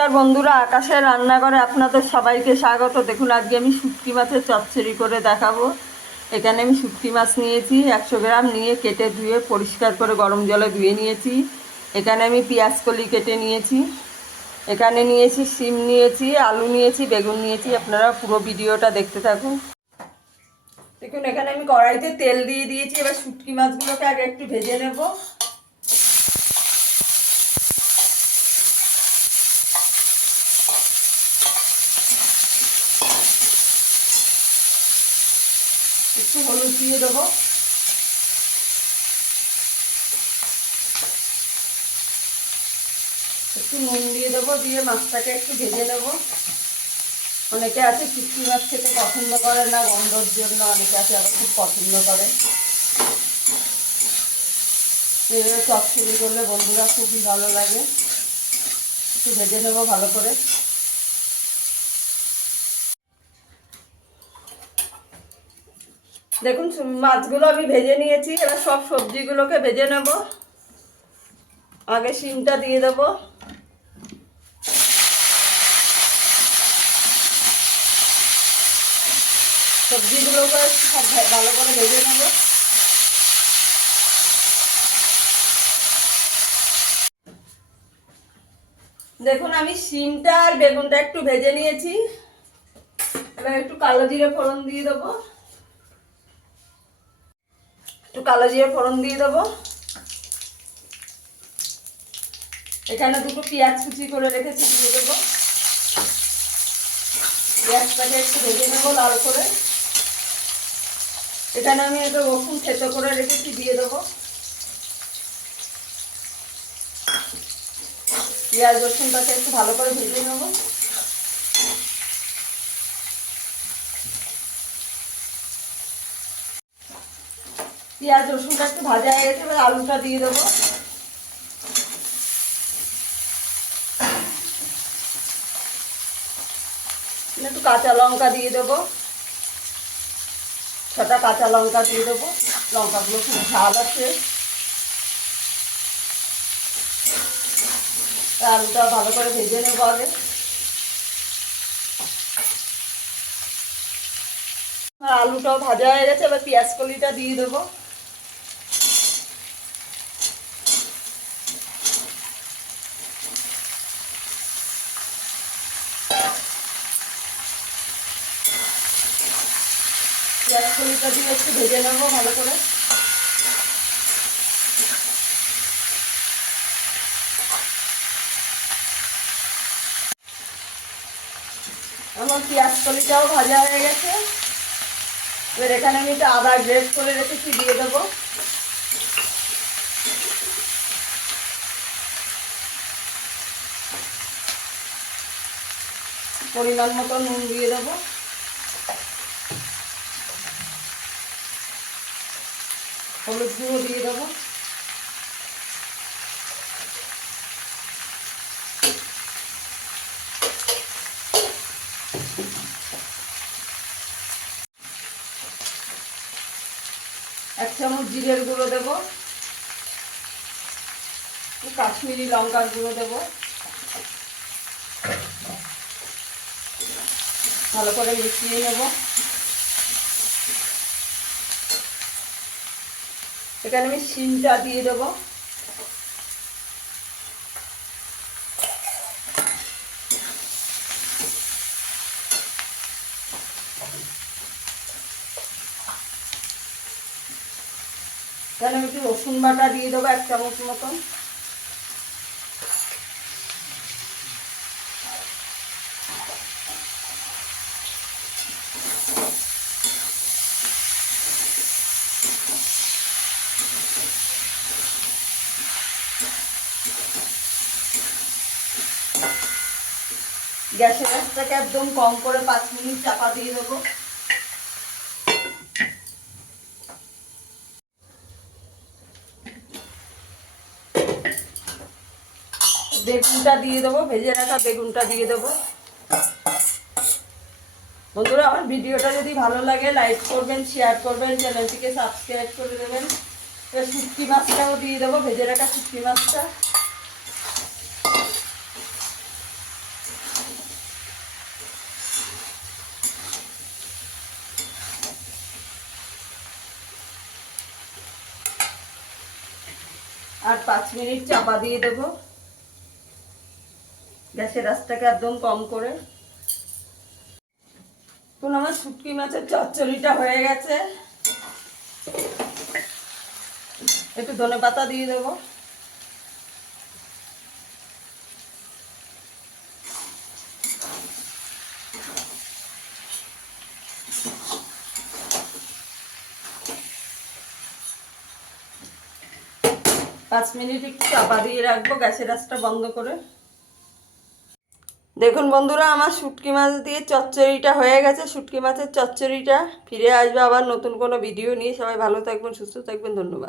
নমস্কার বন্ধুরা, আকাশের রান্নাঘরে আপনাদের সবাইকে স্বাগত। দেখুন, আজকে আমি শুটকি মাছের চচ্চড়ি করে দেখাবো। এখানে আমি শুটকি মাছ নিয়েছি 100 গ্রাম, নিয়ে কেটে ধুয়ে পরিষ্কার করে গরম জলে ধুয়ে নিয়েছি। এখানে আমি পেঁয়াজ কলি কেটে নিয়েছি। এখানে নিয়েছি শিম নিয়েছি, আলু নিয়েছি, বেগুন নিয়েছি। আপনারা পুরো ভিডিওটা দেখতে থাকুন। দেখুন, এখানে আমি কড়াইতে তেল দিয়ে দিয়েছি। এবার শুটকি মাছগুলোকে আগে একটু ভেজে নেব। একটু হলুদ দিয়ে দেবো, একটু নুন দিয়ে দেবো, দিয়ে মাছটাকে একটু ভেজে নেব। অনেকে আছে শুটকি মাছ খেতে পছন্দ করে না গন্ধর জন্য, অনেকে আছে আবার খুব পছন্দ করে। এভাবে চচ্চড়ি করলে বন্ধুরা খুবই ভালো লাগে। একটু ভেজে নেব ভালো করে। দেখুন, মাছগুলো আমি ভেজে নিয়েছি। এবার সব সবজিগুলোকে ভেজে নেব। আগে শিমটা দিয়ে দেবো, সবজিগুলোকে সব ভালো করে ভেজে নেব। দেখুন, আমি শিমটা আর বেগুনটা একটু ভেজে নিয়েছি। এবার একটু কালো জিরে ফোড়ন দিয়ে দেবো, একটু কালো জিরে ফোড়ন দিয়ে দেবো। এখানে দুটো পেঁয়াজ কুচি করে রেখেছি, দিয়ে দেবো। পেঁয়াজটাকে একটু ভেজে নেবো লাল করে। এখানে আমি একটা রসুন থেতো করে রেখেছি, দিয়ে দেবো। পেঁয়াজ রসুনটাকে একটু ভালো করে ভেজে নেবো। পেঁয়াজ রসুনটা একটু ভাজা হয়ে গেছে, এবার আলুটা দিয়ে দেবো। একটু কাঁচা লঙ্কা দিয়ে দেবো, 6টা কাঁচা লঙ্কা দিয়ে দেবো। লঙ্কাগুলো খুব ঝাল আছে। আলুটা ভালো করে ভেজে নেবো আগে। আর আলুটাও ভাজা হয়ে গেছে, এবার পেঁয়াজ কলিটা দিয়ে দেবো। পেঁয়াজ কলিটা দিয়ে একটু ভেজে নেবো ভালো করে। আমার পেঁয়াজ কলিটাও ভাজা হয়ে গেছে। এবার এখানে আমি একটু আদা গ্রেট করে রেখেছি, দিয়ে দেবো। পরিমাণ মতো নুন দিয়ে দেবো। হলুদ গুঁড়ো দিয়ে দেবো। এক চামচ জিরের গুঁড়ো দেবো। কাশ্মীরি লঙ্কার গুঁড়ো দেবো। ভালো করে মিশিয়ে নেব। এখানে আমি শিমটা দিয়ে দেবো। এখানে আমি একটু রসুন বাটা দিয়ে দেবো 1 চামচ মতন। গ্যাসের আঁচটাকে একদম কম করে 5 মিনিট চাপা দিয়ে দেবো। বেগুনটা দিয়ে দেবো, ভেজে রাখা বেগুনটা দিয়ে দেবো। বন্ধুরা, আমার ভিডিওটা যদি ভালো লাগে লাইক করবেন, শেয়ার করবেন, চ্যানেলটিকে সাবস্ক্রাইব করে দেবেন। এবার শুটকি মাছটাও দিয়ে দেবো, ভেজে রাখা শুটকি মাছটা। আর 5 মিনিট চাপা দিয়ে দেবো, গ্যাসের আঁচটাকে একদম কম করে। এখন আমার শুটকি মাছের চচ্চড়িটা হয়ে গেছে, একটু ধনেপাতা দিয়ে দেবো। পাঁচ মিনিট একটু চাপা দিয়ে রাখবো গ্যাসের আঁচটা বন্ধ করে। দেখুন বন্ধুরা, আমার শুটকি মাছ দিয়ে চচ্চড়িটা হয়ে গেছে। শুটকি মাছের চচ্চড়িটা। ফিরে আসবে আবার নতুন কোনো ভিডিও নিয়ে। সবাই ভালো থাকবেন, সুস্থ থাকবেন, ধন্যবাদ।